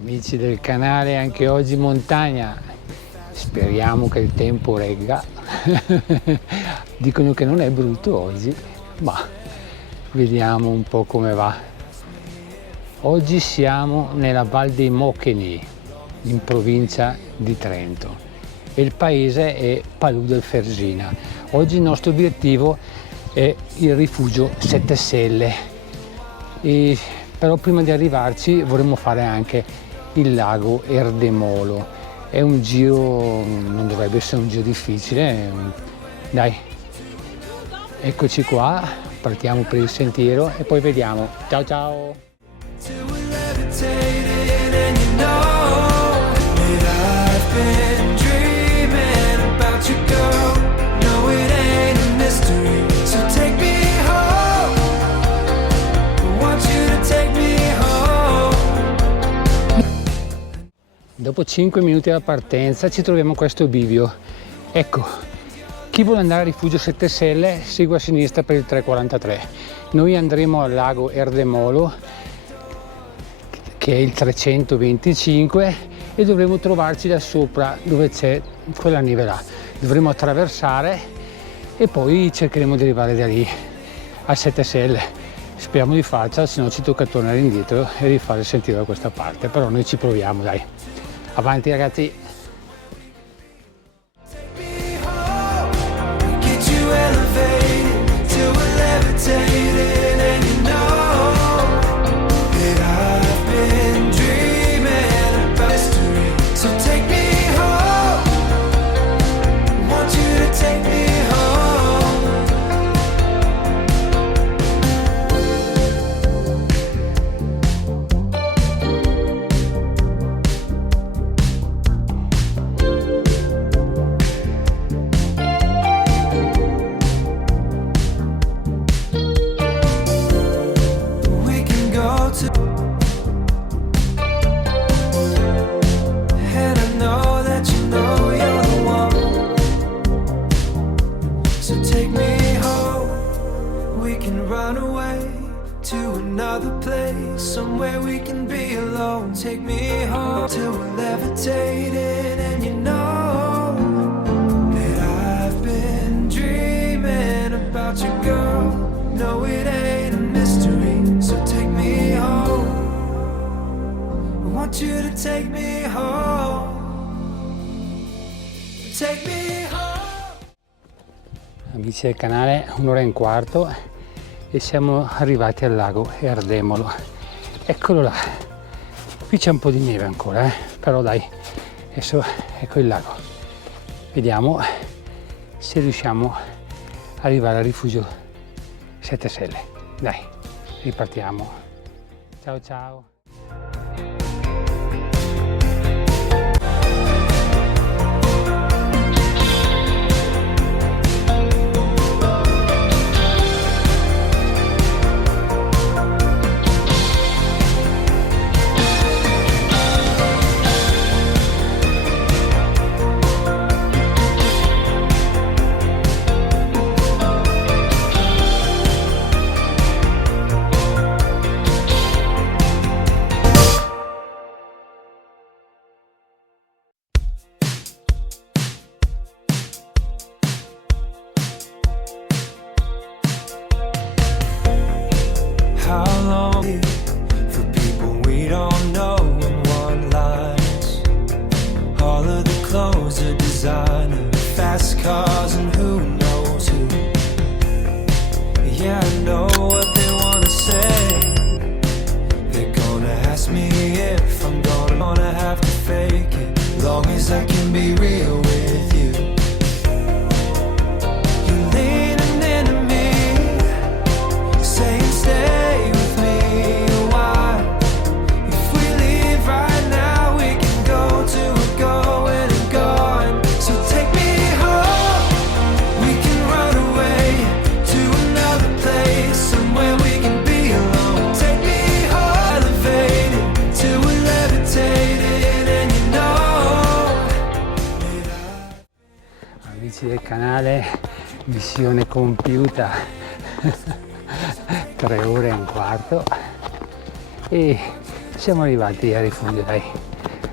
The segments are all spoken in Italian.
Amici del canale, anche oggi in montagna, speriamo che il tempo regga. Dicono che non è brutto oggi, ma vediamo un po' come va. Oggi siamo nella Val dei Mocheni, in provincia di Trento, e il paese è Palù del Fersina. Oggi il nostro obiettivo è il rifugio Sette Selle, però prima di arrivarci vorremmo fare anche il lago Erdemolo. È un giro, non dovrebbe essere un giro difficile. Dai, eccoci qua, partiamo per il sentiero e poi vediamo. Ciao ciao! Dopo 5 minuti dalla partenza ci troviamo a questo bivio. Ecco, chi vuole andare al rifugio Sette Selle segue a sinistra per il 343. Noi andremo al lago Erdemolo, che è il 325, e dovremo trovarci da sopra dove c'è quella neve là. Dovremo attraversare e poi cercheremo di arrivare da lì a Sette Selle. Speriamo di farcela, se no ci tocca tornare indietro e rifare il sentiero da questa parte, però noi ci proviamo, dai. Avanti ragazzi! Somewhere we can be alone. Take me home till we're levitating, and you know that I've been dreaming about you, girl. No, it ain't a mystery. So take me home. I want you to take me home. Take me home. Amici del canale, 1 ora e 1/4 e siamo arrivati al lago Erdemolo. Eccolo là, qui c'è un po' di neve ancora, però dai, adesso ecco il lago. Vediamo se riusciamo ad arrivare al rifugio Sette Selle. Dai, ripartiamo. Ciao ciao! For people we don't know in one lines. All of the clothes are designer, fast cars and who knows who. Yeah, I know what they wanna say. They're gonna ask me if I'm gonna have to fake it. Long as I can be real with you. You're leaning into me, saying stay. Del canale, missione compiuta. 3 ore e 1/4 e Siamo arrivati al rifugio, dai.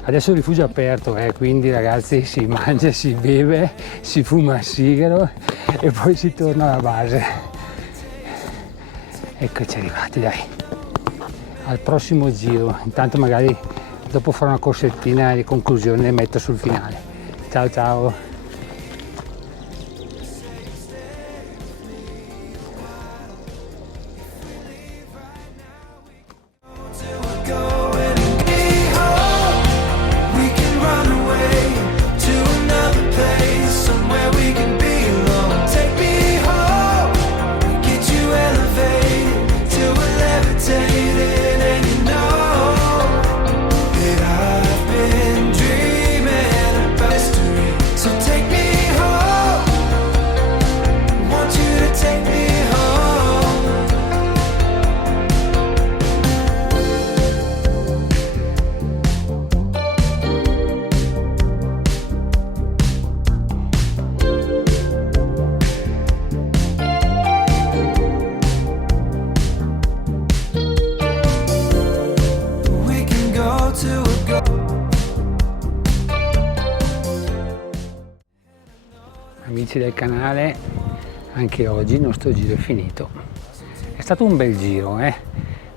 Adesso il rifugio è aperto, quindi ragazzi si mangia, si beve, si fuma il sigaro e poi si torna alla base. Eccoci arrivati, dai. Al prossimo giro, intanto magari dopo farò una corsettina di conclusione e metto sul finale. Ciao ciao! Amici del canale, anche oggi il nostro giro è finito. È stato un bel giro,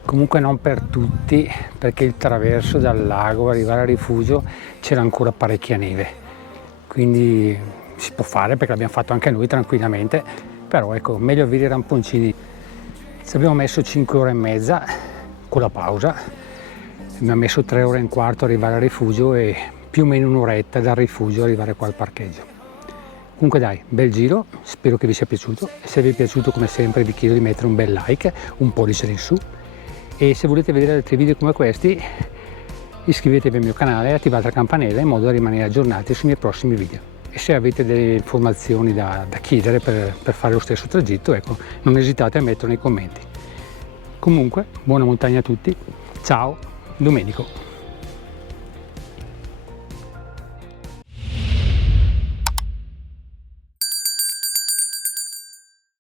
comunque non per tutti, perché il traverso dal lago, arrivare al rifugio, c'era ancora parecchia neve, quindi si può fare perché l'abbiamo fatto anche noi tranquillamente, però ecco, meglio avere i ramponcini. Ci abbiamo messo 5 ore e mezza con la pausa, abbiamo messo 3 ore e un quarto ad arrivare al rifugio e più o meno un'oretta dal rifugio arrivare qua al parcheggio. Comunque dai, bel giro, spero che vi sia piaciuto, e se vi è piaciuto come sempre vi chiedo di mettere un bel like, un pollice in su, e se volete vedere altri video come questi iscrivetevi al mio canale e attivate la campanella in modo da rimanere aggiornati sui miei prossimi video. E se avete delle informazioni da chiedere per fare lo stesso tragitto, ecco, non esitate a metterlo nei commenti. Comunque, buona montagna a tutti, ciao, Domenico!